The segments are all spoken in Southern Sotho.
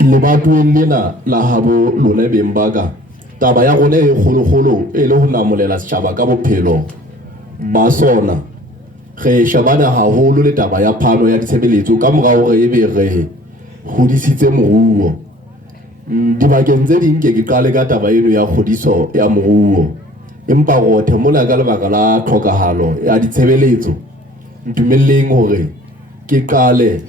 lebatoweng lena la habo lona beng baka taba ya rona e kgolo e le ho namolela setjhaba ka bophelo ba sona. Re shebana haholo le taba ya phano ya ditshebeletso ka mora hore ebe re hodisitse moruo. Dibakeng tse ding ke qale ka taba eno ya kgodiso ya moruo, empa rothe mona ka lebaka la tlhokahalo ya ditshebeletso ntumelleng hore ke qale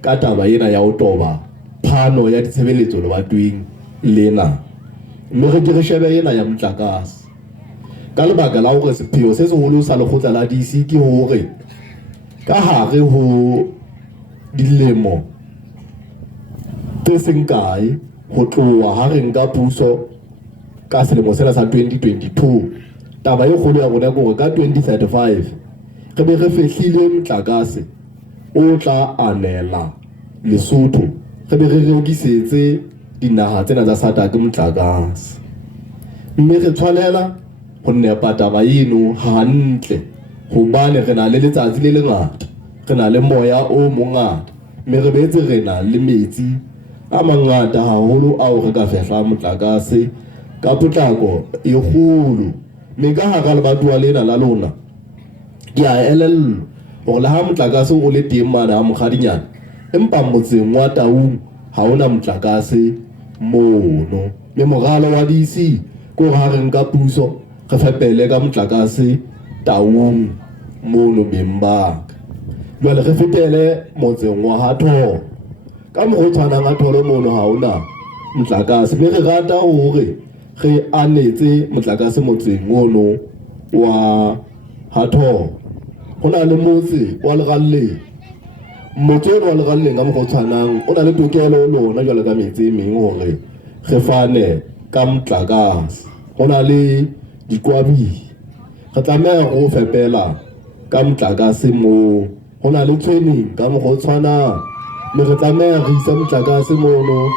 ka taba ena ya ho toba phano ya ditshebeletso lebatoweng lena. Mme re shebe ena ya motlakase ka lebaka la hore sepheo se seholo sa lekgotla la DC ke hore ka hare ho dilemo tse seng kae ho tloha ha re nka puso ka selemo sena sa 2022, taba e kgolo ya rona ke hore ka 2035 re be re fehlile motlakase o tla anela Lesotho, re be re rekisetse dinaha tsena tsa SADC motlakase. Mme re tshwanela ho nepa taba eno hantle hobane re na le letsatsi le lengata, re na le moya o mongata, mme re boetse re na le metsi a mangata haholo ao re ka fehlang motlakase ka potlako e kgolo. Mme ka hara lebatowa lena la lona ke a elellwa hore le ha motlakase o le teng mane ha mokgadinyana, empa motseng wa Taung ha ona motlakase mono. Mme moralo wa DC ke hore ha re nka puso re fepele ka motlakase Taung mono beng baka. Jwale re fetele motseng wa Hatholo, ka mokgwa o tshwanang Hatholo mono ha ona motlakase, mme re rata hore re anetse motlakase motseng ono wa Hatholo. Ho na le motse wa Leralleng, motse wa Leralleng ka mokgwa o tshwanang o na le tokelo lona jwalo ka metse e meng hore re fane ka motlakase. Ho na le diqwabi, re tlameha ho fepela ka motlakase moo. Ho na le Tshweneng ka mokgwa o tshwanang, mme re tlameha re isa motlakase mono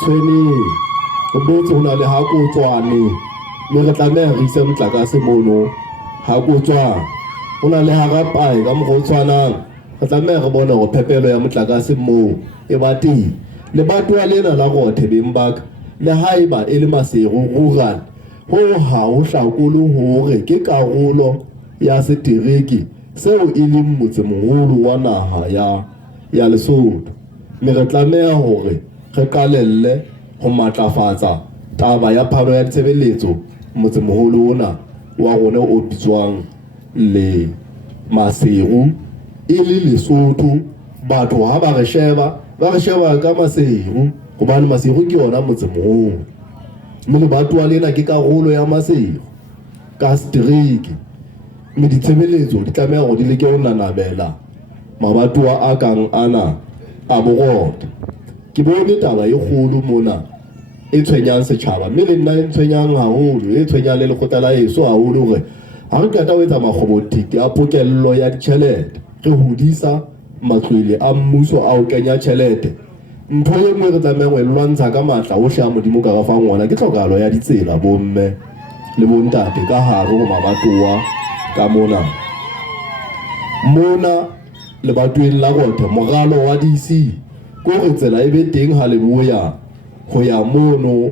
Tshweneng. Ho boetse ho na le Hakotswane, mme re tlameha re isa motlakase mono Hakotswane. Ho na le Harapai ka mokgwa o tshwanang, re tlameha re bone hore phepelo ya motlakase moo e ba teng. Lebatowa lena la rothe beng baka le haeba e le Maseru rural, ho ha ho hlakole hore ke karolo ya setereke seo e leng motse moholo wa naha ya Lesotho. Mme re tlameha hore re qalelle ho matlafatsa taba ya phano ya ditshebeletso motse moholo ona wa rona o bitswang le Maseru e le Lesotho. Batho ha ba re sheba ka Maseru hobane Maseru ke yona motse moholo, mme lebatowa lena ke karolo ya Maseru ka setereke. Mme ditshebeletso di tlameha hore di leke ho nanabela mabatowa a kang ana a borota. Ke bone taba e kgolo mona e tshwenyang setjhaba, mme le nna e tshwenyang haholo, e tshwenyang le lekgotla la heso haholo, hore ha re qeta ho etsa makgobontiti a pokello ya ditjhelete, re hodisa matlwele a mmuso a ho kenya tjhelete. Ntho e nngwe re tlamehang ho e lwantsha ka matla hohle a Modimo ka re fang ngwana ke tlhokahalo ya ditsela bomme le bontate ka hare ho mabatowa ka mona lebatoweng la rothe. Moralo wa DC ke hore tsela e be teng ha Leboya ho ya mono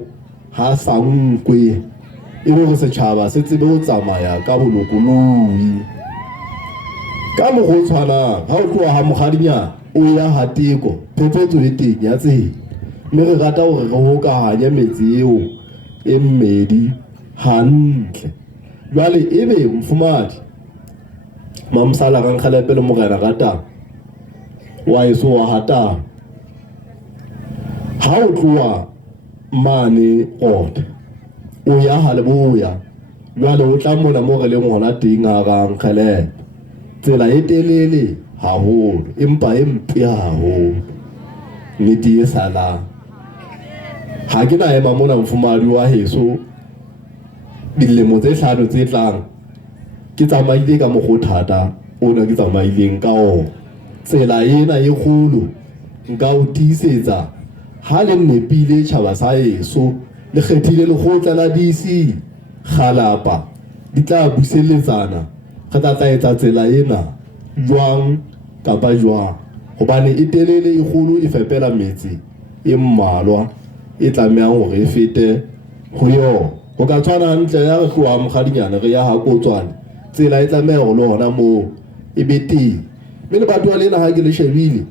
ha Sankwe, e le hore setjhaba se tsebe ho tsamaya ka bolokolohi. Ka mokgwa o tshwanang ha o tloha ha Mokgadinyana o ya ha Teko, phephetso e teng ya tsela, mme re rata hore re hokahanye metsi eo e mmedi hantle. Jwale ebe mfumadi Mamsala Rankgalepe le Morena Ratang wa heso wa Hatang, ha o tloha mane Rota o ya ha Leboya, jwale o tla mona mo re leng hona teng ha Rankgalepe. Tsela e telele haholo empa e mpe haholo, nnete e salang. Ha ke na ema mona mfumadi wa heso dilemo tse 5 tse tlang, ke tsamaile ka mokgothata ona ke tsamaileng ka ona. Tsela ena e kgolo nka o tiisetsa ha le nepile tjhaba sa heso, le kgethile lekgotla la DC, kgalapa di tla buseletsana, re tla etsa tsela ena jwang kapa jwang, hobane e telele e kgolo e fepela metsi e mmalwa e tlamehang hore e fete ho yona ho ka tshwana hantle ya re tloha mokgadinyana re ya ha Kotswane tsela e tlameha ho le hona moo e be teng mme le batho ba lena ha ke le shebile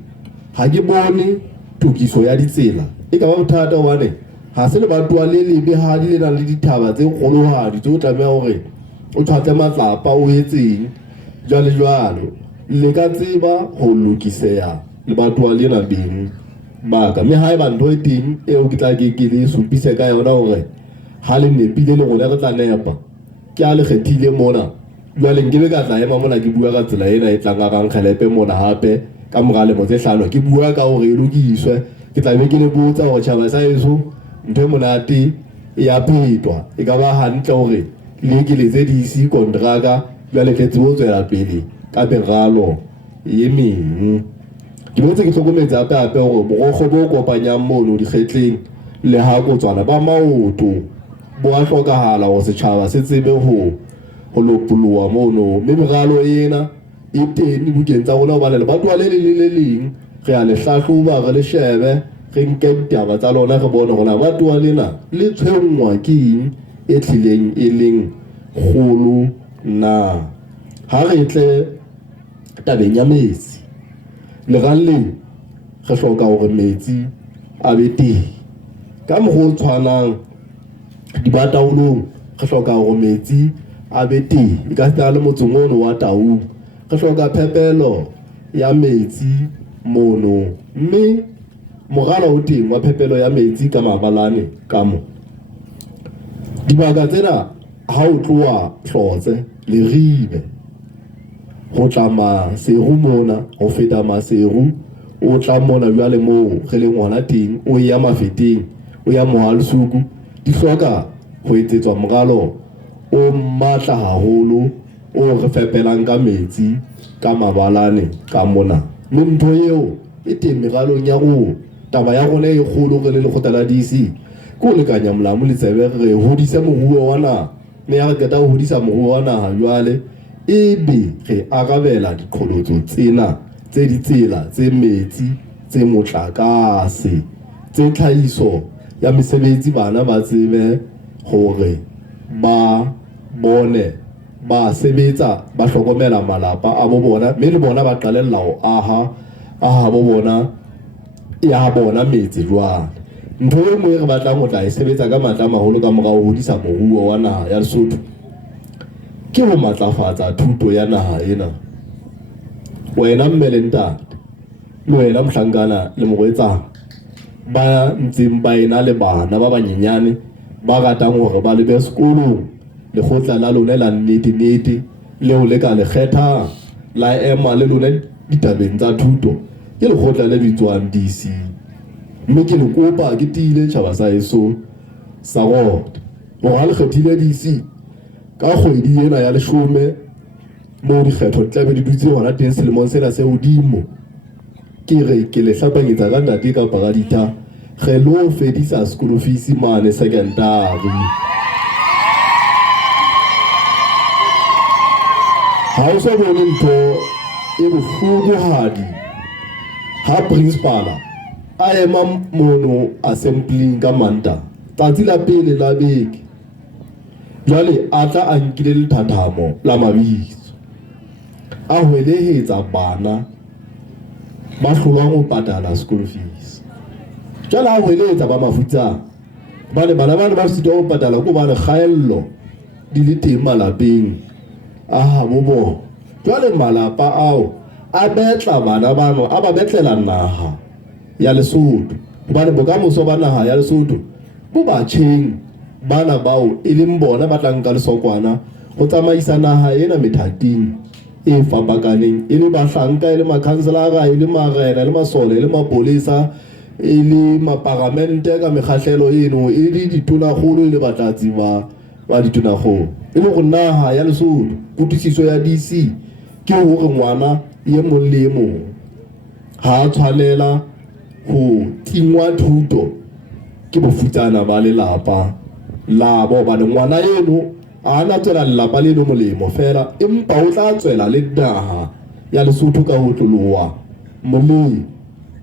ha ke bone tokiso ya ditsela e ka ba bothata hobane ha se le batho ba le lebe ha di lena le dithaba tse kgolohadi tse o tlameha hore o tshwatse matlapa o etseng jwale le ka tseba ho lokiseha le batho ba lena beng ba ka mme ha e ba ntho e teng eo ke tla ke le supise ka yona hore ha le nepile le rona re tla nepa ke a le kgethile mona jwale nkebe ka tla ema mona ke bua ka tsela ena e tlang ka nkgelepe mona hape ka morale mo tse hlano ke bua ka hore e lokiswe ke tla be ke le botsa hore tjhaba sa eso ntho e monate e ya phetwa e ka ba hantle hore le ke letse DC kontraka jwale ke tsebo tswela pele ka beralo e meng ke botse ke hlokometse hape hore borokgo bo kopanyang mono dikgetleng le ha Kotswana ba maoto bo a hlokahala ho setjhaba se tsebe ho lopoloa mono mme meralo ena e teng bukeng tsa rona hobane le batho ba le leng re a le hlahloba re le shebe re nke ditaba tsa lona re bone hore batho ba lena le tshwenngwa ke eng e tlileng e leng kgolo na ha re tle tabeng ya metsi le ralleng re hloka hore metsi a be teng ka mokgwa o tshwanang dibataolong re hloka hore metsi a be teng e ka tsela le motseng ono wa Taung re hloka phepelo ya metsi mono mme moralo o teng wa phepelo ya metsi ka Mabalane ka mo dibaka tsena ha o tloa Hlotse le Ribe ho tlama Seru mona ho feta Maseru o tla mona jwale moo re leng hona teng o ya Mafeteng o ya Mohalsuku di hloka ho etsetswa moralo o matla haholo o re fepelang ka metsi ka Mabalane ka mona mme ntho eo e teng meralong ya go taba ya rona e kgolo re le lekgotla la DC ko lekanya molamo le tsebe re hodisa moruo wa naha mme ya re keta ho hodisa moruo wa naha jwale ebe re arabela diqholotso tsena tse ditsela tse metsi tse motlakase tse tlhahiso ya mesebetsi bana ba tsebe hore ba bone ba sebetsa ba hlokomela malapa a bo bona mme le bona ba qalella ho aha bo bona ya bona metsi jwale ntho e nngwe re batlang ho tla e sebetsa ka matla maholo ka morao ho hodisa moruo wa naha ya Lesotho ke ho matlafatsa thuto ya naha ena wena mme le ntate le wena mohlankana le morwetsana ba ntseng ba ena le bana ba banyenyane ba ratang hore ba lebe sekolong lekgotla la lona la nnete leo le ka le kgethang la ema le lona ditabeng tsa thuto ke lekgotla le bitswang DC mme ke le kopa ke tile tjhaba sa heso sa rona ho ha le kgethile DC ka kgwedi ena ya 10 mo dikgetho tlabe di dutse hona teng selemong sena se hodimo ke re ke le hlapanyetsa ka ntate ka paradita re lo fedisa school fees mane secondary ha o so bone ntho e bohloko ha principal a ema mono assembling ka Manta tsatsi la pele la beke jwale a tla a nkile lethathamo la mabitso a hwelehetsa bana ba hlolwang ho patala school fees jwale a hwelehetsa ba mafutsa bana ba sitwa ho patala ko ba le kgaello di le teng malapeng a bobo jwale malapa ao a betla bana bano a ba betlela naha ya Lesotho hobane bokamoso ba naha ya Lesotho bo batjheng bana bao e leng bona ba tlang ka lesokwana ho tsamaisa naha ena methating e fapakaneng e le bahlanka e le makhanselara e le marena le masole e le mapolesa e le maparamente ka mekgahlelo eno e le ditonakgolo e le batlatsi ba ditonakgolo e le go naha ya Lesotho kutišiso ya DC ke hore ngwana ye mong le mong ha tshwanela ho tingwa thuto ke bofutsana ba lelapa la bo ba ngwana eno a na tswela lelapa le no molemo fela empa o tla tswela le naha ya Lesotho ka ho tloloha moleng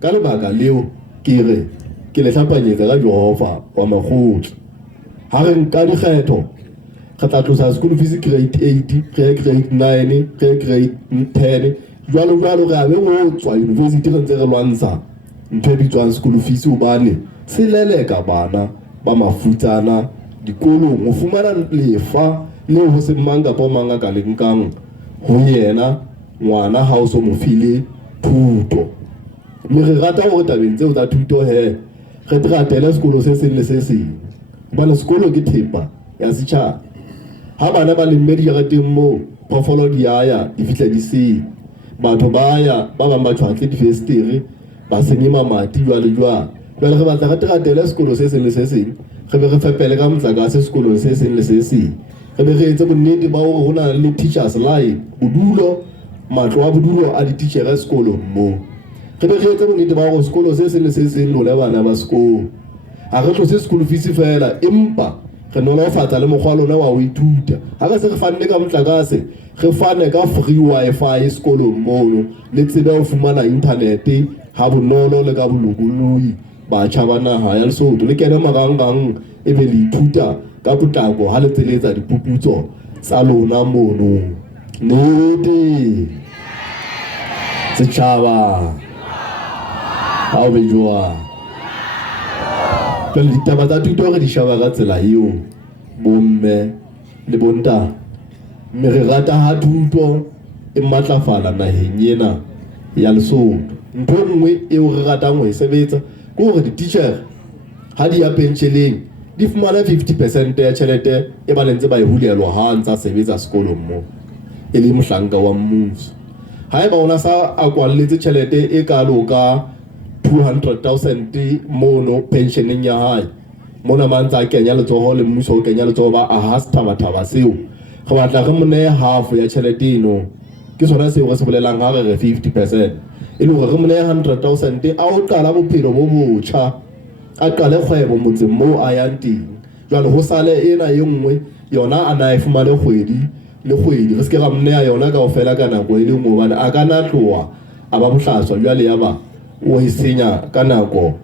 ka lebaka leo ke re ke le hlapanyetsa ka Jehova wa makgotla ha re nka dikgetho re tla tlosa school fees grade 8 re grade 9 re grade 10 jwalo re a be ho tswa university re ntse re lwantsha ntho bitswang school fees hobane se leleka bana ba mafutsana dikolong o fumana lefa le ho se manga pa manga ka lenkang ho yena ngwana ha o so mo file thuto mme re rata hore tabeng tseo tsa thuto he re tratele sekolo se seng le se seng bana sekolo ke thepa ya setjhaba ha bana ba lemme dijareteng mo phofolo di aya di fihla di se batho ba ya ba bang ba tshwantle difestere ba senye mamati jwale re batla re tratele sekolo se seng le se seng re be re fepele ka motlakase sekolong se seng le se seng re be re etse bonnete ba hore ho na le teachers line bodulo matlo a bodulo a di-teacher sekolong mo re be re etse bonnete ba hore sekolo se seng le se seng lo le bana ba sekolo ha re tlose school fees fela empa re nolofatsa le mokgwa lona wa ho ithuta ha re se re fanne ka motlakase re fane ka free wifi sekolong mono le tsebe ho fumana internet ha bonolo le ka bolokoloi batjha ba naha ya Lesotho le kena marangrang e be le ithuta ka potlako ha le tseletsa diphuputso tsa lona mono nnete setjhaba ha o be jwang pele ditaba tsa thuto re di shaba ka tsela eo bomme le bonta mme re rata ha thuto e matlafala naheng ena ya Lesotho ntho nngwe eo re ratang ho e sebetsa ke hore di-teacher ha di ya pensioneng di fumana 50% ya tjhelete e ba lentse ba e hulelwa ha ntsa sebetsa sekolong mo e le mohlanka wa mmuso ha eba ona sa a kwalletse tjhelete e kalo ka 200,000 mono pensioneng ya hae mona mantsa kenya letsoho le mmuso o kenya letsoho ba aha sethabathaba seo re batla re mone half ya tjhelete eno ke sona seo re se bolelang ha re 50% e le hore re mone 100,000 a o qala bophelo bo botjha a qale kgwebo motseng moo a yang teng jwale ho sale ena e nngwe yona a na e fumane kgwedi le kgwedi re se ke ra mneya yona kaofela ka nako e le nngwe hobane a ka na tloha a ba bohlaswa jwale ya ba o e senya ka nako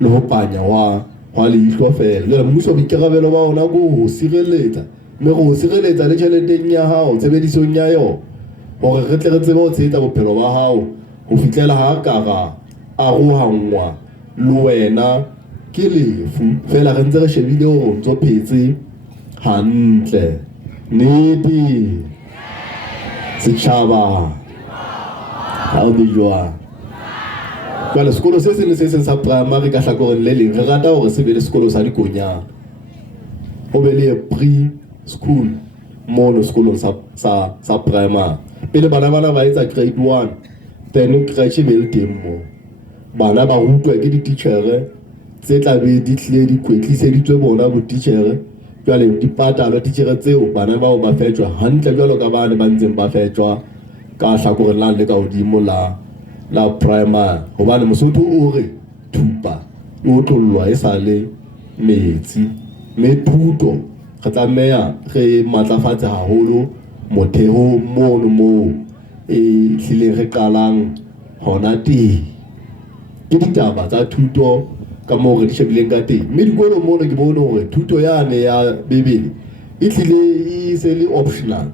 le ho panya wa leihlo fela jwale mmuso boikarabelo ba ona go ho sireletsa mme go sireletsa le tjheleteng ya hao tshebedisong ya yona hore re tle re tsebe ho tshehetsa bophelo ba hao ho fitlela ha kara a rohangwa le wena ke lefu fela re ntse re shebile hore o ntso phetse hantle nnete setjhaba ha o di jwang jwale sekolo se seng le se seng sa primary ka hlakoreng le leng re rata hore se be le sekolo sa dikonyana ho be le pre-school mono sekolong sa primary pele bana ba etsa grade 1 then creche be le teng mo bana ba rutwa ke di-teacher tse tla be di tlile di kwetliseditswe bona bo teacher jwale dipatalo teacher tseo bana bao ba fetjwa hantle jwalo ka bana ba ntseng ba fetjwa ka hlakoreng la le ka hodimo la primary hobane Mosotho o re thupa o tlollwa e sale metsi me thuto re tlameha re matlafatsa haholo motheo mono mo e hlile re qalang hona teng ke ditaba tsa thuto ka moo re di shebileng ka teng mme dikolo mono ke bone hore thuto yane ya Bebele e tlile e se le optional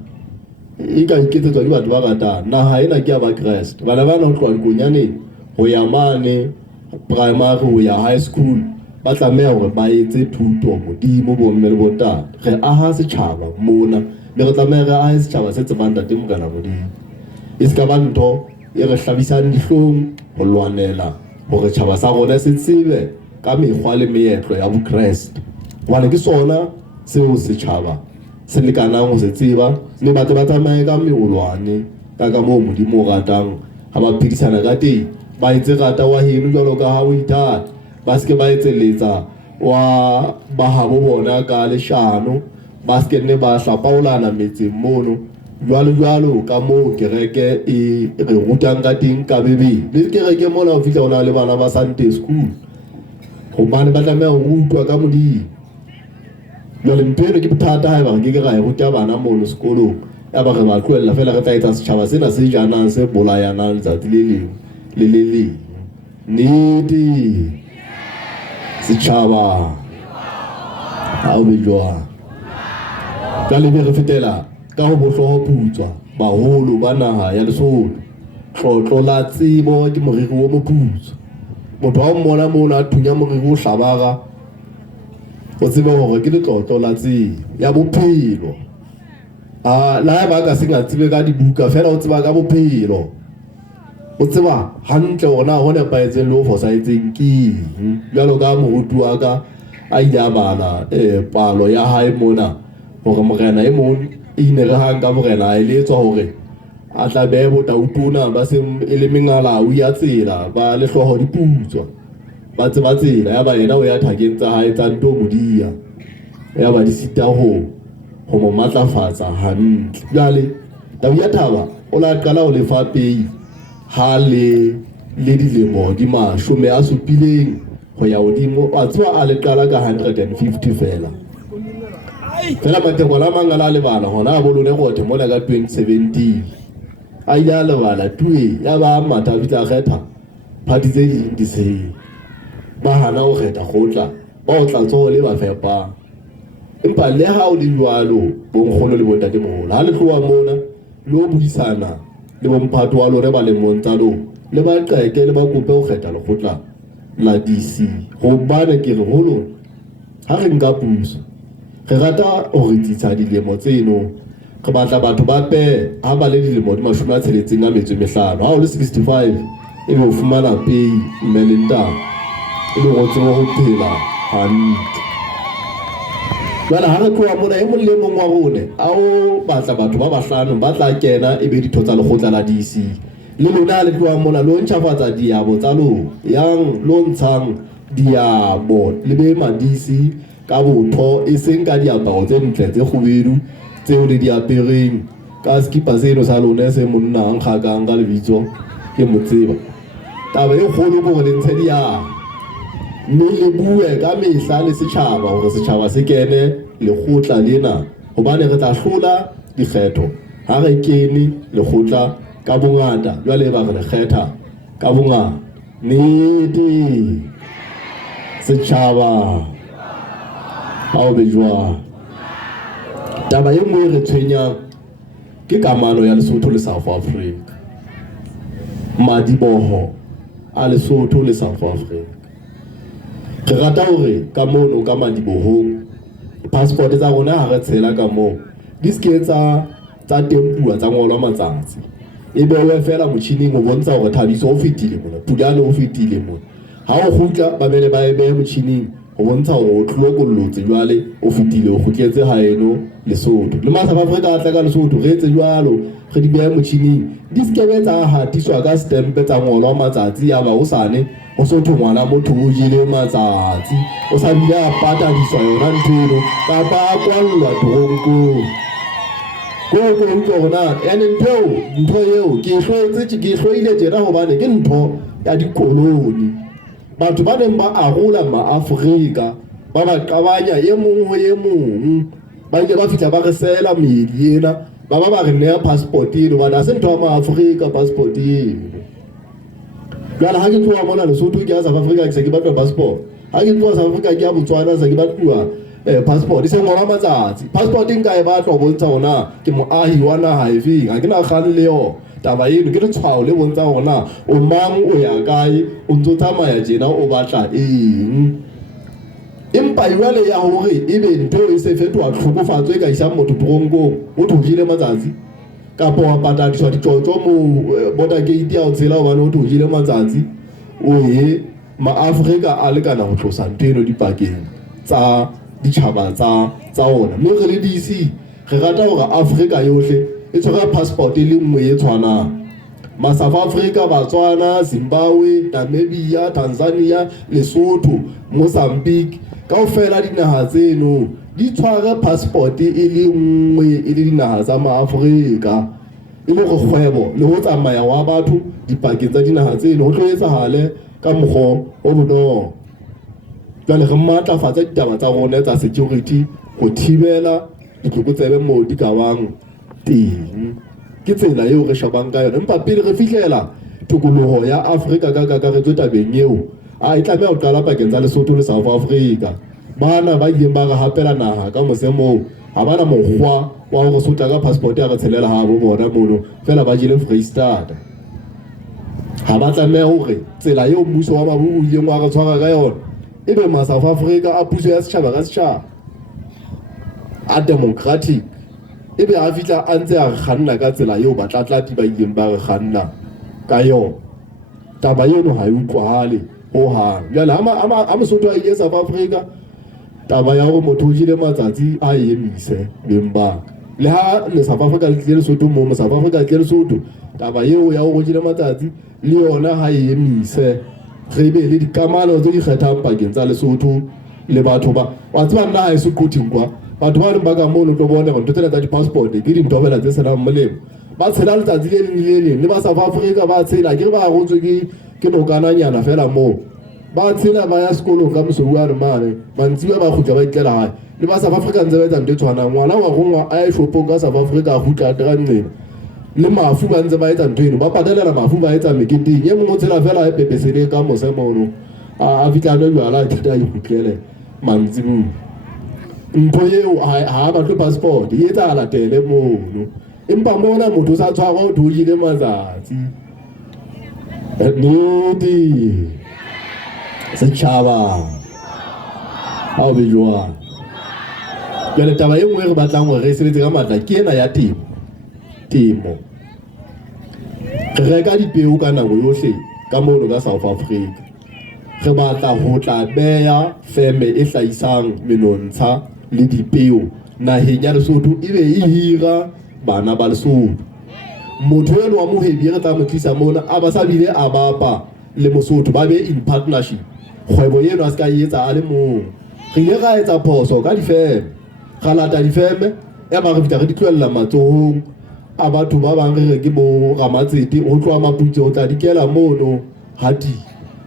e ka iketsetswa ke batho ba ratang naha ena ke ya ba Kreste bana bana ho tloha dikonyaneng ho ya mane primary ho ya high school ba tlameha hore ba etse thuto modimo bomme le botata re aha setjhaba mona le re tlameha re aha setjhaba se tsebang tate Mokana Modimo e se ka ba ntho e re hlabisang dihlong ho lwanela hore tjhaba sa rona se tsebe ka mekgwa le meetlo ya boKreste hobane ke sona seo setjhaba se lekanang ho se tseba le batho ba tsamaye ka meolwane ka moo modimo o ratang ha ba phedisana ka teng ba etse rata wa heno jwalo ka ha o ithata ba se ke ba etseletsa wa ba habo bona ka leshano ba se ke ne ba hlapaolana metseng mono jwalo ka moo kereke e re rutang ka teng ka Bebele le kereke mona o fihla ona le bana ba Sunday school hobane ba tlameha ho rutwa ka Modimo jwale mpeno ke bothata ha ba ke ra e ruta bana mono sekolong ya ba re ba tlohella fela re tla etsa setjhaba sena se janang se bolayanang letsatsi le leng nnete setjhaba ha o be jwang ka le be re fetela ka ho bohloho putswa baholo ba naha ya Lesotho tlotlo la tsebo ke moriri o moputso motho wa mmona mona a thunya moriri o hlabara o tsebe hore ke letlotlo la tsebo ya bophelo la ba ka singa tsebe ka dibuka fela o tseba ka bophelo o tseba hantle ona ho nepaetseng le ho fosahetseng ke jwalo ka moruti wa ka a ile a bala palo ya hae mona hore morena e mong ine re hang ka morena a eletswa hore a tla be botautona ba se e le mengalawi ya tsela ba le hloho diputswa ba tseba tsela ya ba yena o ya thakeng tsa hae tsa nto modia ya ba di sita ho mo matlafatsa hantle jwale taba ya Thaba o la qala ho lefa pei ha le dilemo di 70 ho ya hodimo a tswa a le qala ka 150 fela mateko la mangala le bana hona a bolone gothe mona ka 2017 a ya le bala tue ya ba matha bitsa kgetha phati tse ding di se ba hana ho kgetha khotla ba o tla tso le ba fepa empa le ha o le jwalo bo nkgono le bontate moholo ha le tloa mona le o buisana le bo mphato wa lore ba le montsa lo le ba qeke le ba kope ho kgetha lekgotla la DC go bana ke re holo ha re nka puso re rata ho re tsitsa dilemo tseno re batla batho ba pe ha ba le dilemo di 65 ha o le 65 e be o fumana pay melenda e be go tswa ho phela hantle jwale ha re tloha mona e mong le mong wa rone a o batla batho ba bahlano ba tla kena e be ditho tsa lekgotla la DC le lona le tloha mona lo ntjhafatsa diabo tsa lo yang lo ntshang diabo le be madisi ka botho e seng ka diaparo tse ntle tse kgubedu tseo le diapereng ka skipa seno sa lona se monna nkgakang ka lebitso ke motseba taba e kgolo bo le ntshe dia mme le bue ka mehla le setjhaba hore setjhaba se kene lekgotla lena hobane re tla hlola dikgetho ha re kene lekgotla ka bongata jwale ba re lekgetha ka bongata nnete setjhaba ha o be jwang taba e nngwe re tshwenyang ke kamano ya Lesotho le South Africa madiboho a Lesotho le South Africa re rata hore ka mono ka madibohong passport tsa rona ha re tshela ka moo di ske tsa tempua tsa ngolwa matsatsi e be we fela motjhining o bontsha hore Thabiso o fetile mona Pudane o fetile mona ha o khutla ba bele ba ebe motjhining o bontsha hore o tlhokollotse jwale o fetile o khutletse haeno Lesotho le South Africa a tla ka Lesotho re etse jwalo re di beha motjhining di skebe tsa hatiswa ka stamp tsa ngolwa matsatsi ya ba o sane o so thwe ngwana motho o jile matsatsi o sa bile a patadiswa yona ntheno kapa a kwallwa tronko go ntona ene ntho eo ke hloile tjena hobane ke ntho ya dikoloni batho ba neng ba arola maAfrika ba ba qabanya e mong ho e mong ba ile ba fitla ba re sela medi ena ba re nea passport eno ba na se ntho ya maAfrika passport eno jwale ha ke tloha mona Lesotho ke ya South Africa ke se ke batla passport ha ke tloha South Africa ke ya Botswana se ke batla passport se ngolwa matsatsi passport e nka e batla ho bontsha hona ke moahi wa naha efeng ha ke na kgang le yo taba eno ke letshwao le bontsha hona o mang o ya kae o ntso tsamaya tjena o batla eng empa jwale ya hore ebe ntho e se fetoha tlhokofatso e ka isa motho tronkong o thojile matsatsi kapo wa patadiswa ditjotjo mo border gate ya o tsela hobane o thojile matsatsi o he maAfrika a lekana ho tlosa nteno dipakeng tsa ditjhaba tsa ona mme re le DC re rata hore Afrika yohle e tshwara passport le nngwe e tshwanang South Africa Botswana Zimbabwe Namibia Tanzania Lesotho Mozambique kaofela dinaha tseno di tshwara passport e le nngwe e le dinaha tsa maAfrika e le go kgwebo le ho tsamaya wa batho dipakeng tsa dinaha tseno ho tlo etsahale ka mokgwa o bonolo jwale re matlafatsa ditaba tsa rona tsa security go thibela ditlokotsebe mo di ka bang teng ke tsela eo re shebang ka yona empa pele re fihlela tokoloho ya Afrika ka kakaretso tabeng eo e tlameha ho qala pakeng tsa Lesotho le South Africa. Bana ba ileng ba re hapela naha ka mose moo ha bana mokgwa wa hore sotla ka passport ya re tshelela ha bo bona mono fela ba jele Freestata. Ha ba tlameha hore tsela eo mmuso wa Mabubu ileng wa re tshwara ka yona ebe ma South Africa a puso ya setjhaba ka setjhaba a democratic ebe a fitla a ntse a kganna ka tsela eo batlatlati ba ileng ba re kganna ka yona. Taba eno ha e utlwahale ho hang. Jwale ha Mosotho a ile South Africa taba ya hore motho o jile matsatsi a emise bemba le ha le South Africa le tlile Lesotho mo South Africa le tlile Lesotho taba eo ya hore o jile matsatsi le yona ha emise re be le dikamano tse di kgethang pakeng tsa Lesotho le batho ba wa tseba nna ha e se quoting kwa batho ba ba ka mo lo tlo bona ntho tsena tsa di passport ke dintho fela tse senang molemo ba tshela letsatsi le leng le ba South Africa ba tshela ke re ba rotswe ke nokananyana fela mo ba tshela ba ya sekolong ka mosouane mane mantsiwa ba khutla ba itlela hae le ba South Africa ntse ba etsa ntho e tshwanang ngwana wa rongwa a e shopong ka South Africa a khutla teraneng le mafu ba ntse ba etsa ntho eno ba patalela mafu ba etsa meketeng e mongwe tsela fela e pepesele ka mose mono a fitla no jwala tla e khutlele mantsibu ntho eo ha ba tlo passport e etsa latele mono empa mona motho sa tshwara o thujile matsatsi nnete setjhaba ha o bejwa ke taba e nngwe re batlang hore re sebetse ka matla ke ena ya temo re reka dipeo ka nako yohle ka mono ka South Africa re batla ho tla beya feme e hlahisang menontsha le dipeo naheng ya Lesotho ebe e hira bana ba Lesotho. Motho eno wa mohebi re tla mo tlisa mona a ba sa bile a bapa le Mosotho ba be in partnership kgwebo eno a ska etsa a le mong re ile ra etsa phoso ka difeme ra lata difeme ya ba re fitla re di tlohella matsohong a batho ba bang re ke bo Ramatsete ho tloa Maputse o tla dikela mono hati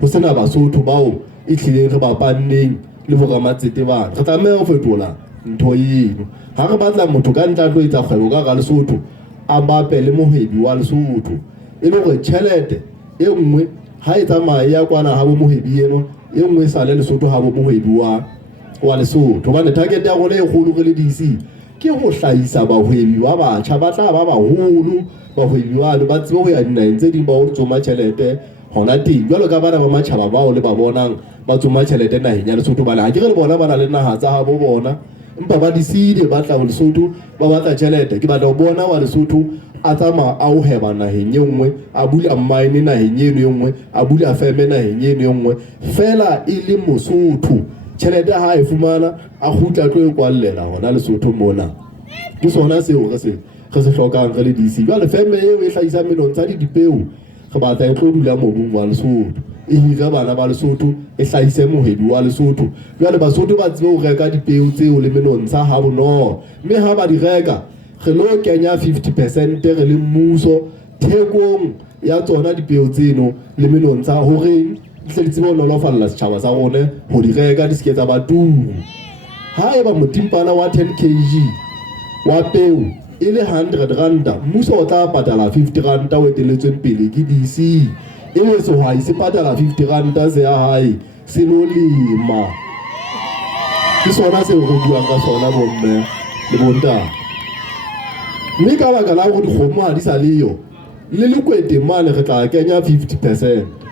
ho sena Basotho bao e tlileng re bapanneng le bo Ramatsete bana re tlameha ho fetola ntho eno ha re batla motho ka ntla tlo etsa kgwebo ka Lesotho a bape le mohebi wa Lesotho e le hore tjhelete e nngwe ha e tsamaya ya kwana ha bo mohebi eno e nngwe sa le Lesotho ha bo mohebi wa Lesotho ba ne target ya rona e kgolo re le DC ke ho hlahisa bahwebi ba batjha ba tla ba baholo bahwebi ba tsebe ho ya dinaheng tse ding ba ho tsoma tjhelete hona teng jwalo ka bana ba matjhaba bao le ba bonang ba tsoma tjhelete naheng ya Lesotho ba le ha ke re le bona ba na le naha tsa ha bo bona empa ba diside ba tla ho Lesotho ba batla tjhelete ke batla ho bona wa Lesotho a tsama a ho heba naheng e nngwe a bula mine naheng eno e nngwe a bula feme naheng eno e nngwe fela e le Mosotho tjhelete ha e fumana a khutla tlo e kwallela hona Lesotho mona ke sona seo re se hlokang re le DC jwale feme eo e hlahisa menontsha di dipeo re batla e tlo dula mobung wa Lesotho e hira bana ba Lesotho e hlahise mohebi wa Lesotho jwale Basotho ba tsebe ho reka dipeo tseo le menontsha ha bonolo mme ha ba di reka re lo kenya 50% re le mmuso thekong ya tsona dipeo tseno le menontsha hore hle tsebo ho nolofalla setjhaba sa rona ho di reka di sketsa baturu ha eba motimpana wa 10 kg wa peo e le 100 rand mmuso o tla patala 50 rand o eteletsweng pele ke DC e le sehwai se patala 50 rand se ya hae se lo lema ke sona se re buang ka sona bomme le bonta mme ka baka la hore dikgomo ha di sa leyo le lekwete mane re tla kenya 50%.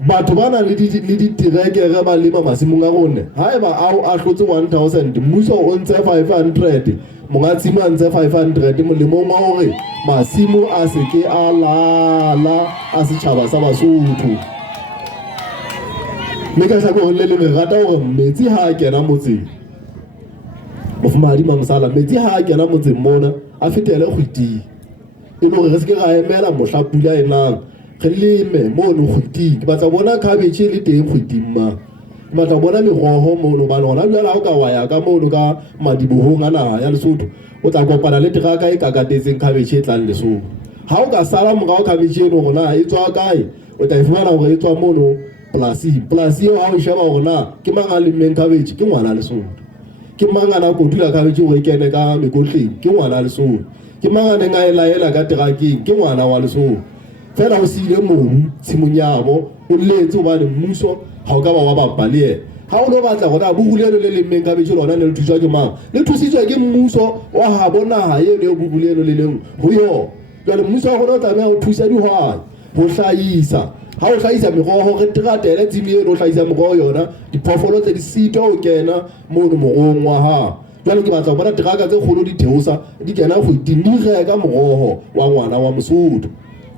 Batho ba na le diterekere ba lema masimong a rona haeba ao a hlotse 1000 mmuso o ntse 500 monga tsimo a ntse 500 molemong wa hore masimo a seke a lala a setjhaba sa Basotho mme ka hlako le re rata hore metsi ha a kena motseng mofumadi mamsala metsi ha a kena motseng mona a fetele kgwiti e le hore re seke ra emela mohlapula enang re leme mono kgwiti ke batla bona cabbage le teng kgwiting ma ke batla bona meroho mono ba lona jwale ha o ka wa ya ka mono ka madibohong a naha ya Lesotho o tla kopana le teraka e kakatetseng cabbage e tlang Lesotho ha o ka sala morao cabbage eno rona e tswa kae o tla ifumana hore e tswa mono polasi eo ha o sheba hore na ke mang a lemmeng cabbage ke ngwana Lesotho ke mang a kotula cabbage hore e kene ka mekotleng ke ngwana Lesotho ke mang a neng a e laela ka terakeng ke ngwana wa Lesotho fela o siile mobu tshimong ya bo o letse hobane mmuso ha o ka ba wa bapa le yena ha o lo batla gona bubulelo le lemmeng ka betšhe lona ne le thuswa ke mang le thusitswe ke mmuso wa ha bonaha eno e bubulelo le leng ho yona jwale mmuso wa gona o tlameha ho thusa dihwai ho hlahisa ha o hlahisa meroho re teratele tsimi eno o hlahisa meroho yona diphoofolo tse di sito o kena mono morong wa hao jwale ke batla ho bona teraka tse kgolo di theosa di kena kgweding di reka moroho wa ngwana wa Mosotho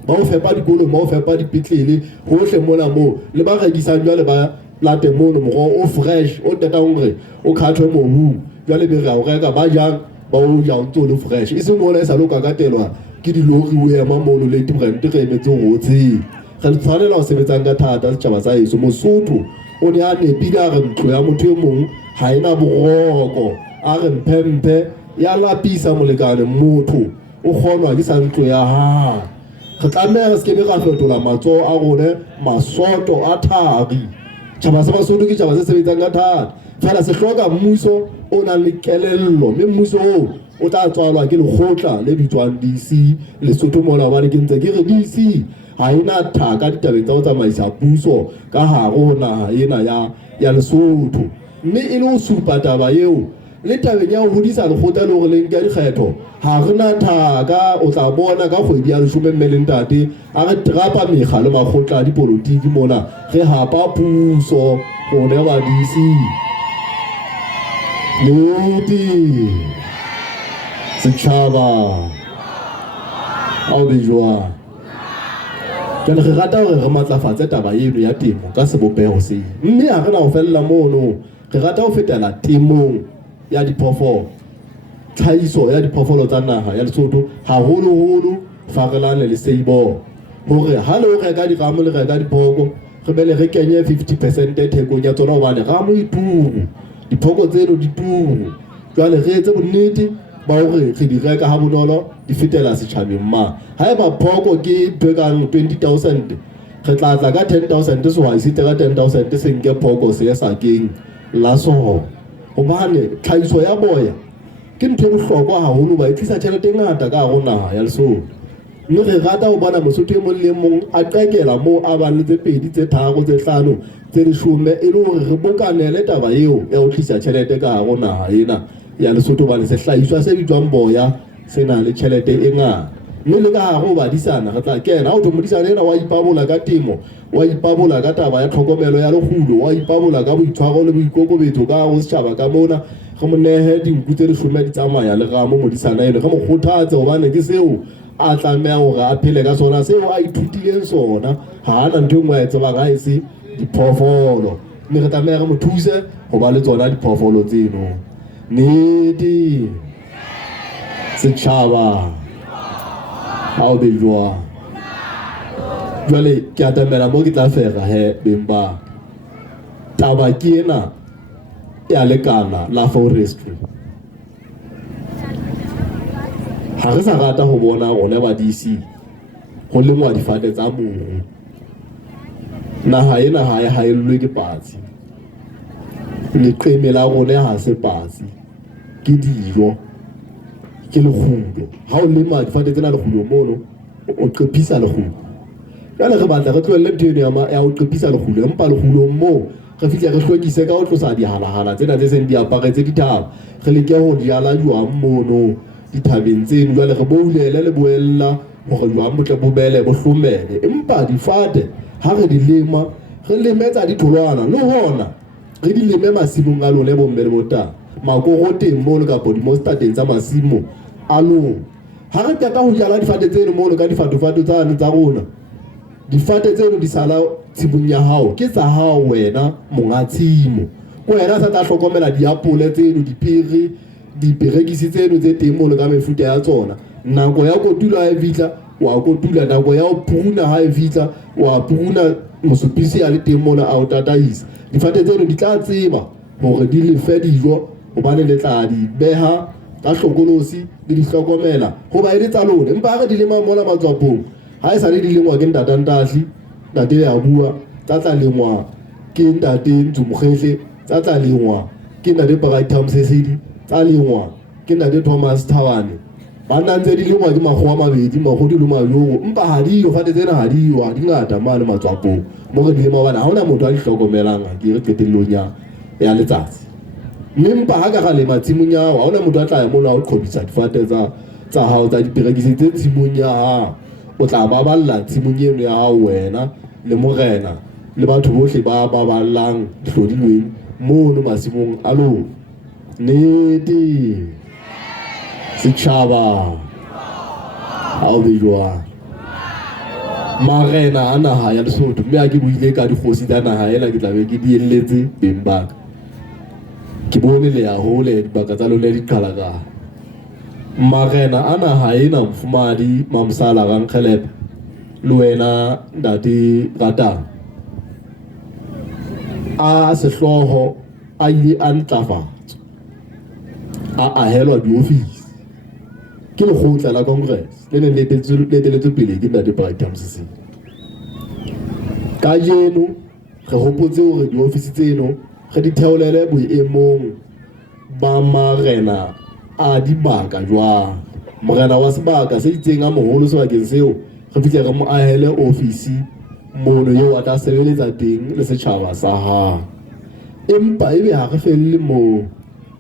ba o fepa dikolong ba o fepa dipetlele hohle mona moo le ba rekisang jwale ba late mono moroho o fresh o tetang hore o khathwe mobu jwale be re a o reka ba jang ba o jang tsone fresh e seng mona e sa lo kakatelwa ke dilori o ema mono le different re emetse go tse re tshwanela ho sebetsang ka thata setjhaba sa heso Mosotho o ne a nepile a re ntlo ya motho e mong ha ena boroko a re mphemphe ya lapisa molekane motho o kgonwa ke sa ntlo ya ha re tlameha re se ke ra fetola matsoho a rona masoto a thari tjhaba sa Basotho ke tjhaba se sebetsang ka thata fela se hloka mmuso o nang le kelello mme mmuso o tla tswalwa ke lekgotla le bitswang DC Lesotho mona hobane ke ntse ke re DC ha ena thaka ditabeng tsa ho tsamaisa puso ka hare ho naha ena ya Lesotho mme e le ho supa taba eo le tabeng ya ho hodisa lekgotla le hore le nka dikgetho ha re na thaka o tla bona ka kgwedi ya 10 mme le ntate a re trapa mekga le makgotla a dipolotiki mona re hapa puso go ne ba DC Leti setjhaba ao bejwa ke re rata hore re matlafatse taba eno ya temo ka sebopeho se mme ha re na ho fella mono re rata ho fetela temong ya diphoofolo tlhahiso ya diphoofolo tsa naha ya Lesotho haholoholo Farelane le Seibo hore ha le o reka diramo le reka dipoko re bele re kenye 50% thekong ya tsona hobane ga mo ituru dipoko tseno di turu jwale re etse bonnete ba hore re di reka ha bonolo di fetela setjhabeng ma ha eba phoko ke bekang 20,000 re tla tla ka 10,000 sehwai se tera 10,000 se nke phoko se sa keng la soho hobane tlhahiso ya boya ke ntho e bohlokwa haholo ba e tlisa tjhelete e ngata ka hare ho naha ya Lesotho mme re rata ho bona Mosotho e mong le mong a qekela moo a bang le tse 2 tse 3 tse 5 tse 10 e le hore re bokanele taba eo ya ho tlisa tjhelete ka hare ho naha ena ya Lesotho bane se hlahiswa se bitswang boya se na le tjhelete e ngata mme le ka hare ho badisana re tla kena ha o thomodisana ena wa ipabola ka temo wa ipabola ka taba ya tlhokomelo ya lekgulo wa ipabola ka boitshwaro le boikokobetso ka ho setjhaba ka mona re mo nehe dinku tse 10 di tsamaya le ramo modisana eno re mo kgothatse hobane ke seo a tlameha hore a phele ka sona seo a ithutileng sona ha ana ntho engwe a e tsebang ha e se diphoofolo mme re tlameha re mo thuse ho ba le tsona diphoofolo tseno nnete setjhaba ha o bejwa jwale ke atamela mo ke tla fera he bemba taba ke ena ya lekana la forestry ha re sa rata ho bona rona ba DC ho lengwa difate tsa mobu naha ena ha e haellwe ke patsi leqeme la rona ha se patsi ke dijo ke lekgulo ha o lema difate tsena lekgulo mono o qephisa lekgulo jwale re batla re tlohelle ntho eno ya o qephisa lekgulo empa lekgulo moo re fihle re hlwekise ka ho tlosa dihalala tsena tse seng di aparetse dithaba re leke ho jala jwang mono dithabeng tseno jwale re boulele le boella hore jwang botle bobele bo hlomele empa difate ha re di lema re lemetsa ditholwana le hona re di leme masimong a lona bomme le botala makoroteng mono kapo dimostateng tsa masimo a lona ha re qeta ho jala difate tseno mono ka difatofato tsane tsa rona difate tseno di sala tshimong ya hao ke tsa hao wena monga tshimo wena sa tla hlokomela diapole tseno dipere diperekisi tseno tse teng mono ka mefuta ya tsona nako ya kotula ha e fihla wa kotula nako ya ho puna ha e fihla wa puna mosupisi ya le teng mona a o tataisa difate tseno di tla tseba hore di lefe dijo hobane le tla di beha ka hlokolosi le di hlokomela ho ba ile tsa lona empa re di lema mona matswapong ha e sa le di lengwa ke ntatantahli ntate ya bua tsa lengwa ke ntate Ntsumkgehle tsa lengwa ke ntate Bright Sesedi tsa lengwa ke ntate Thomas Thabane ba nna ntse di lengwa ke makgowa mabedi makgodi le maloro empa ha diyo fate tsena ha diyo ha di ngata mane matswapong mo re di lema bana ha hona motho a di hlokomelang ke re qetellong ya letsatsi mme empa ha ka ga lema tshimong ya hao ha hona motho a tla ya mona o qhobisa difate tsa hao tsa diperekisi tse tshimong ya hao o tla baballa tshimong eno ya hao wena le morena le batho bohle ba baballang hlodilweng mono masimong a lona nnete setjhaba ha o be jwang marena a naha ya Lesotho mme ha ke buile ka dikgosi tsa naha ena ke tla be ke di elletse beng ba ka ke bone le ya hole dibaka tsa lona di qala ka marena a naha ena Mfumadi Mamsala Rankgelepe le wena Ntate Ratang a sehloho a ile a ntlafatswa a ahelwa diofisi ke lekgotla la Congress le neng le etelletswe pele ke Ntate Bright Msisi ka jeno re hopotse hore diofisi tseno re di theolele boemong ba marena a dibaka jwang morena wa sebaka se itseng a moholo sebakeng seo re fihle re mo ahele ofisi mono eo a tla sebeletsa teng le setjhaba sa ha empa ebe ha re felle moo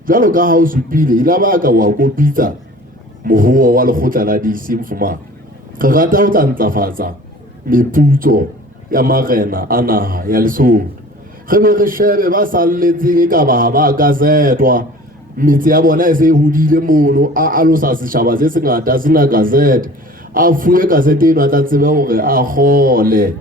jwalo ka ha o supile ila ba ka wa kopitsa mohuo wa lekgotla la DC Mfumana re rata ho tla ntlafatsa meputso ya marena a naha ya Lesotho re be re shebe ba salletseng ka ba ba gazetwa metsi ya bona e se hodile mono a alosa setjhaba se sengata sena gazette a fuwe gazette eno a tla tsebe hore a gole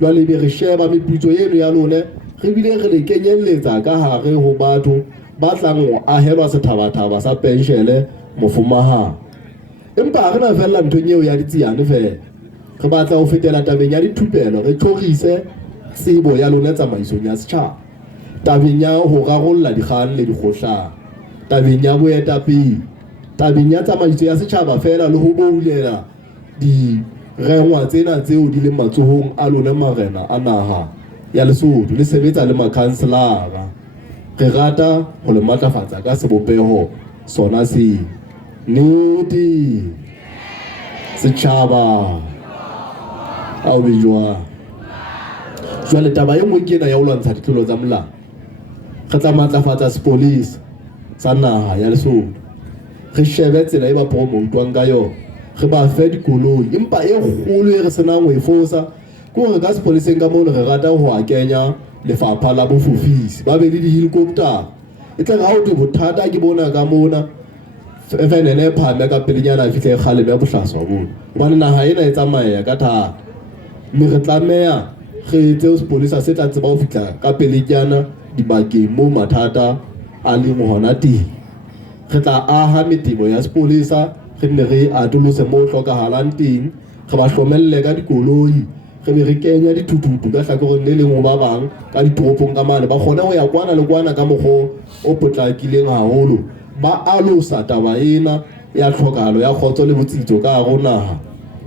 jwale be re sheba meputso eno ya lona re bile re le kenyelletsa ka hare ho batho ba tlang ho ahelwa sethabathaba sa penshele mofumahana empa ha re na fella nthong eo ya ditsiane fela re batla ho fetela tabeng ya dithupelo re tlorise tsebo ya lona tsamaisong ya setjhaba tabeng ya ho rarolla dikgang le dikgohlano tabeng ya boetapele tabeng ya tsamaiso ya setjhaba fela le ho boulela di rengwa tsena tseo di leng matsohong a lona marena a naha ya Lesotho le sebetsa le makhanselara re rata ho le matlafatsa ka sebopeho sona se nnete setjhaba a o be jwang jwale taba e nngwe ke ena ya ho lwantsha ditlolo tsa molao re tla matlafatsa sepolesa sa naha ya Lesotho re shebe tsela e ba promotwang ka yona re ba fe dikoloi empa e kgolo e re senang ho e fosa ke hore ka sepoleseng ka mono re rata ho a kenya lefapha la bofofisi ba be le di-helicopter e tla ga ho thwe bothata ke bona ka mona FNN phame ka pelenyana fihle kgaleme ya bohlaswa bona hobane naha ena e tsamaya ka thata mme re tlameha re etse sepolesa se tla tseba ho fihla ka pelenyana dibakeng moo mathata a leng hona teng re tla aha metebo ya sepolesa re ne re atolose moo hlokahalang teng re ba hlomelle ka dikoloi re be re kenya dithututu ka hlakoreng le leng ho ba bang ka ditoropong ka mane ba kgona ho ya kwana le kwana ka mokgwa o potlakileng haholo ba alosa taba ena ya tlhokahalo ya kgotso le botsitso ka hare ho naha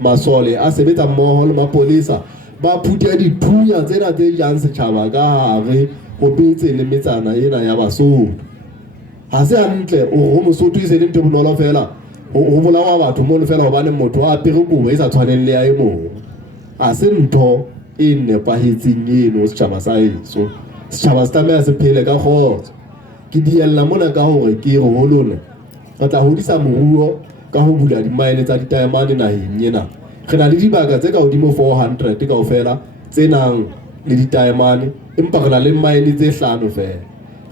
masole a sebetsa mmoho le mapolesa ba phutha dithunya tsena tse jang setjhaba ka hare ho betse le metsana ena ya Basotho ha se hantle o Mosotho e se le ntho bonolo fela ho bolawa batho mo fela hobane motho a apere kobo e sa tshwaneng le ya e mong a se ntho e nepahetseng eno setjhaba sa heso setjhaba se tlameha se phele ka kgotso ke diella mona ka hore ke re ho lona re tla hodisa moruo ka ho bula di-mine tsa ditaemane naheng ena re na le dibaka tse ka hodimo 400 kaofela tse nang le ditaemane empa re na le mine tse 5 fela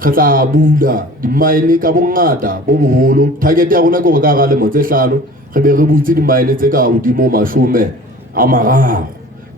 re tla bula di-mine ka bongata bo boholo target ya rona ke hore ka hara lemo tse 5 re be re butse di-mine tse ka hodimo 30 a mararo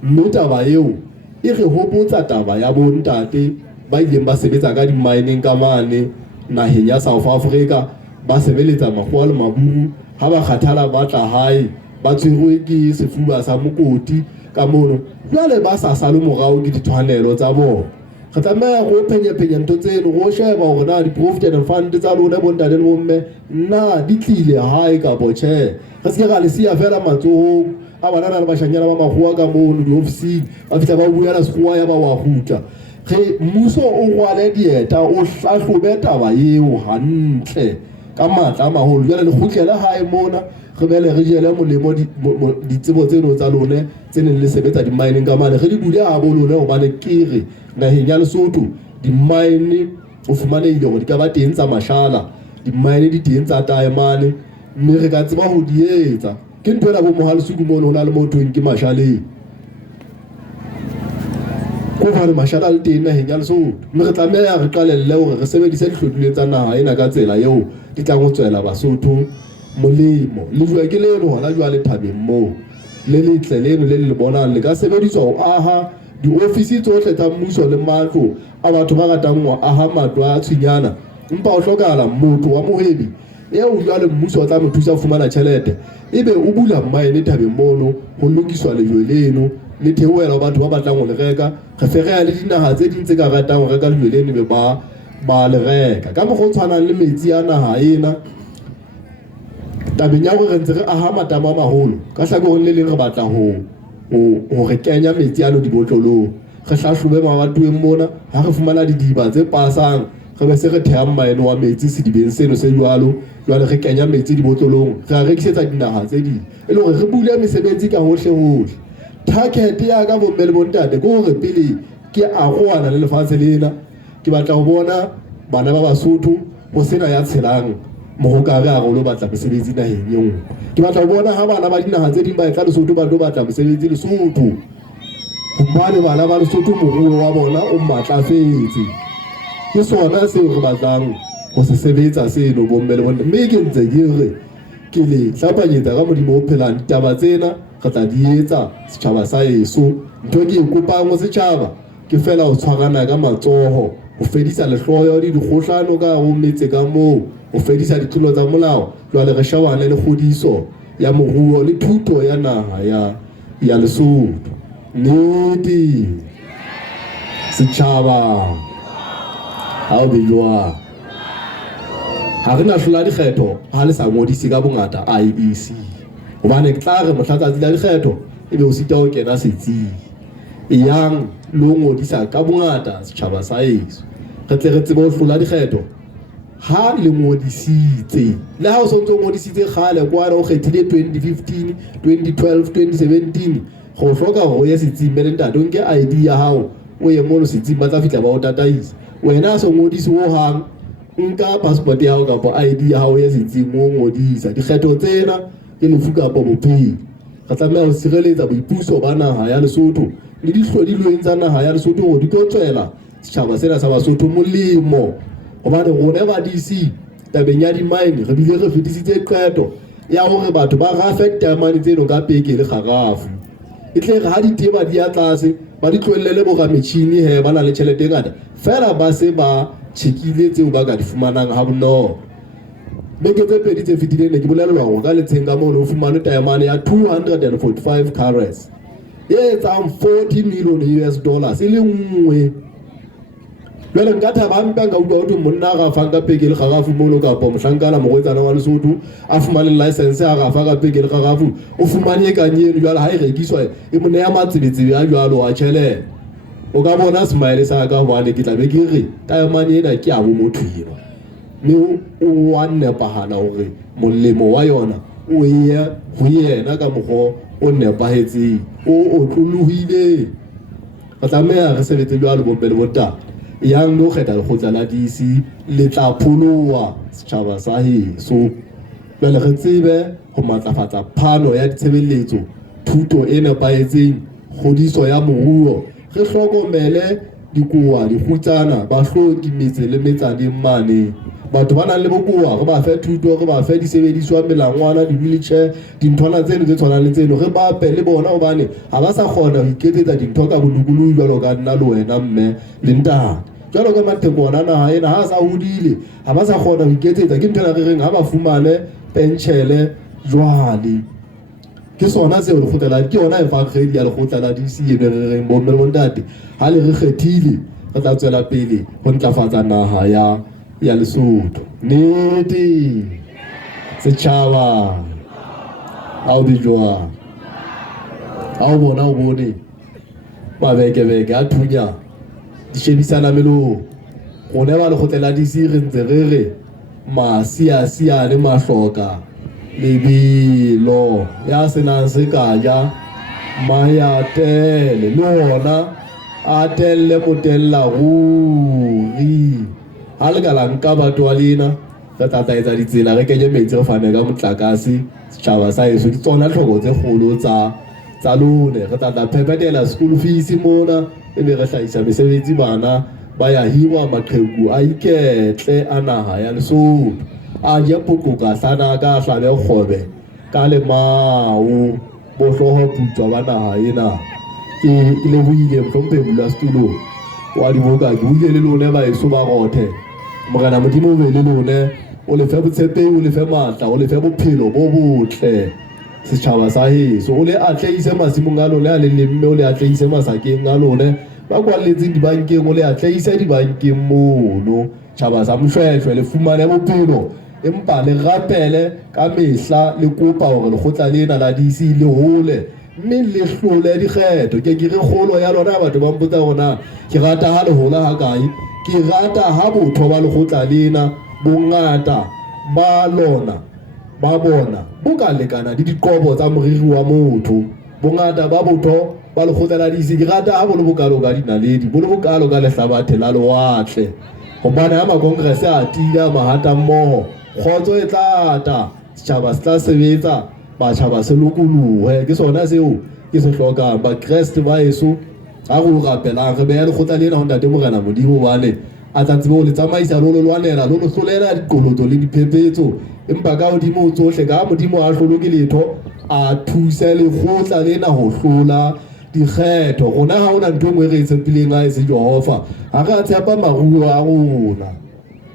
mme taba eo e re hopotsa taba ya bontate ba ileng ba sebetsa ka di-mining ka mane naheng ya South Africa ba sebeletsa makgowa le maburu ha ba kgathala ba tla hae ba tshwerwe ke sefuba sa mokoti ka mono jwale ba sa sale morao ke ditshwanelo tsa bona re tlameha go phenya ntho tseno go sheba hore na di-provident fund tsa lona bontate le bomme na di tlile hae ka botjhe re se ka le sia fela matsohong a banana le bashanyana ba makgowa ka mono diofising ba fihla ba buela sekgowa ya ba wa kgutla re mmuso o rwale dieta o hlahlobe taba eo hantle ka matla a maholo jwale le kgutlela hae mona re bele re jele molemo ditsebo tseno tsa lone tse neng le sebetsa di-mining ka mane re di bule habo lone hobane ke re naheng ya Lesotho di-mine o fumanehile hore di ka ba teng tsa mashala di-mine di teng tsa taemane mme re ka tseba ho di etsa ke ntho ena bo Mohalesuku mono ho na le motho ke mashaleng ko ba le mashala le teng naheng ya Lesotho mme re tlameha re qalelle hore re sebedise dihlodileng tsa naha ena ka tsela eo di tla go tswela Basotho molemo le jwa ke leno hona jwa le thabeng moo le letle leno le le bonang le ka sebediswa ho aha di-ofisi tsohle tsa mmuso le matlo a batho ba ratang ho aha matlo a tshwenyana empa o hlokahala motho wa mohwebi eo jwale mmuso o tla mo thusa ho fumana tjhelete ebe o bula mine thabeng mono ho lokiswa lejwe leno le theohela batho ba batlang ho le reka re fereha le dinaha tse ding tse ka ratang ho reka lejwe leno be ba le reka ka mokgwa o tshwanang le metsi a naha ena tabeng ya hore re ntse re aha matamo a maholo ka hlakoreng le leng re batla ho re kenya metsi ano dibotlolong re hlahlobe mabatoweng mona ha re fumana didiba tse pasang re be se re thehang maeno wa metsi sedibeng seno se jwalo jwale re kenya metsi dibotlolong re a rekisetsa dinaha tse ding e le hore re bule mesebetsi ka hohle hohle target ya ka bomme le bontate ke hore pele ke arohana le lefatshe lena ke batla ho bona bana ba Basotho ho sena ya tshelang mohokare a lo batla mesebetsi naheng eo ke batla ho bona ha bana ba dinaha tse ding ba etla Lesotho ba tlo batla mesebetsi Lesotho hobane bana ba Lesotho moruo wa bona o matlafetse ke sona seo re batlang ho se sebetsa seno bomme le bona mme ke ntse ke re ke le hlapanyetsa ka modimo o phelang ditaba tsena re tla di etsa setjhaba sa heso ntho ke ikopang ho setjhaba ke fela ho tshwarana ka matsoho ho fedisa lehloyo le dikgohlano ka ho metse ka moo ho fedisa ditlolo tsa molao jwale re shebane le kgodiso ya moruo le thuto ya naha ya Lesotho nnete setjhaba ha o bejwa ha re na hlola dikgetho ha le sa ngodise ka bongata IEC hobane ke tla re mohlatsatsi la dikgetho ebe o sita ho kena setsing yang lo ngodisa ka bongata setjhaba sa heso re tle re tsebe ho hlola dikgetho ha le ngodisitse le ha o sontso ngodisitse khale kwana o kgethile 2015 2012 2017 go hloka ho ya setsing le ntate o nke ID ya hao o ye mo setsing ba tla fitla ba o tataisa wena so ngodisi ho hang nka passport ya hao kapa ID ya hao ya setsing mo ngodisa dikgetho tsena ke lefu kapa bophelo re tlameha ho sireletsa boipuso ba naha ya Lesotho le dihlodilweng tsa naha ya Lesotho hore di tlo tswela setjhaba sena sa Basotho molemo hobane rona ba DC tabeng ya di-mine re bile re fetisitse qeto ya hore batho ba rafe tamane tseno ka peke le kgarafu e tle re ha diteba di ya tlase ba di tlohellele borametjhini he ba na le tjhelete e ngata fela ba se ba tjekile tseo ba ka di fumanang ha bonolo beke tse pedi tse fetileng ne ke bolelwa hore ka letsheng ka moo ho fumane taemane ya 245 carats e etsang $40 million e le nngwe jwale nka thaba mpe nka utlwa hothwe monna a rafang ka peke le kgarafu mono kapa mohlankana morwetsana wa Lesotho a fumane license a rafa ka peke le kgarafu o fumane e kang eno jwale ha e rekiswa e mo neya matsebetsebe a jwalo a tjhelete o ka bona smile sa ka hobane ke tla be ke re taemane ena ke a bo motho ena mme o wa nepahala hore molemo wa yona o ye ho yena ka mokgwa o nepahetseng o otlolohile re tlameha re sebetse jwalo bomme le botala yang no kgetha lekgotla la DC le tla pholoha setjhaba sa heso jwale re tsebe ho matlafatsa phano ya ditshebeletso thuto e nepahetseng kgodiso ya moruo re hlokomele dikowa dikgutsana bahloki metse le metsaneng mane batho ba nang le bokowa re ba fe thuto re ba fe disebediswa melangwana di-wheelchair dinthwana tseno tse tshwanang le tseno re bape le bona hobane ha ba sa kgona ho iketsetsa dintho ka bolokolohi jwalo ka nna le wena mme le ntate jwalo ka matheko ona naha ena ha sa hodile ha ba sa kgona ho iketsetsa ke ntho re reng ha ba fumane penshele jwale ke sona seo le khotela ke yona e fa grade ya le khotela DC e be re reng bomme le bontate ha le re kgethile re tla tswela pele ho ntlafatsa naha ya Lesotho nnete setjhaba ha o dijwa ha o bona o bone mabeke a thunya di shebisana melong rona ba le khotela DC re ntse re re masiasiane mahloka lebelo ya senang se ka ja mayatele le ona a telle motella ruri ha le kala nka batho wa lena re tla etsa ditsela re kenye metsi re fane ka motlakase setjhaba sa heso ke tsona tlhoko tse kgolo tsa lone re tla phephetela school fees mona ebe re hlahisa mesebetsi bana ba ya hirwa maqheku a iketle a naha ya Lesotho a ja pokoka sana ka hlabe kgobe ka le mau bohloho putswa ba naha ena ke le buile mhlompe bula stulo wa diboka ke buile le lone ba eso ba rothe morena modimo be le lone o le fe botshepe o le fe matla o le fe bophelo bo botle setjhaba sa heso o le atleise masimong a lone a le lemme o le atleise masakeng a lone ba kwalletseng dibankeng o le atleise dibankeng mono tjhaba sa moshweshwe le fumane bophelo empa le rapele ka mehla le kopa hore lekgotla lena la DC le hole mme le hlole dikgetho ke re kgolo ya lona batho ba mpotsa rona ke rata ha le hola ha kae ke rata ha botho ba lekgotla lena bongata ba lona ba bona buka lekana di diqobo tsa moriri wa motho bongata ba botho ba lekgotla la DC ke rata ha bolo bokalo ka dinaledi bolo bokalo ka lehlabathe la lewatle hobane ha makongres a tila mahata mmoho khotso e tlata setjhaba se tla sebetsa batjhaba se lokolohe ke sona seo ke se hlokang ba Kriste ba Yesu ha go rapela re be ya lekgotla lena ho ntate morena modimo bane a tla tsebo le tsamaisa lo lwanela lo hlolela dikoloto le diphephetso empa ka hodimo tsohle ka modimo a hloloke letho a thusa lekgotla lena ho hlola dikgetho rona ha ona ntwe ngwe re tshepileng a se Jehova ha re tshepa maruo a rona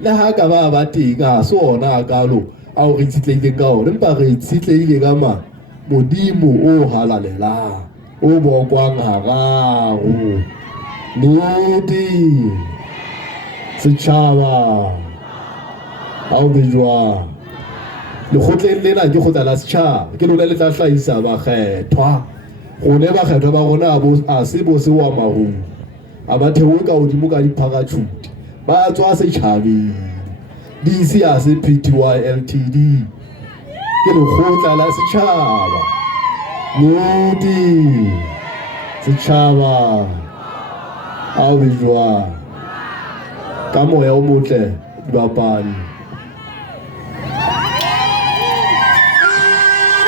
le ha ka ba teng ha se ona a kalo a o re itshitlehileng ka ona empa re itshitlehile ka ma modimo o halalelang o bokwang hararo nnete setjhaba ha o bejwa lekgotleng lena ke kgotla la setjhaba ke lona le tla hlahisa bakgethwa rone bakgethwa ba rona a se bo se wa maru a ba theowe ka hodimo ka dipharatšhuti ba tswa setjhabeng DC a se PTY Ltd ke lekgotla la setjhaba nnete setjhaba ha o bejwa ka moya o motle dibapadi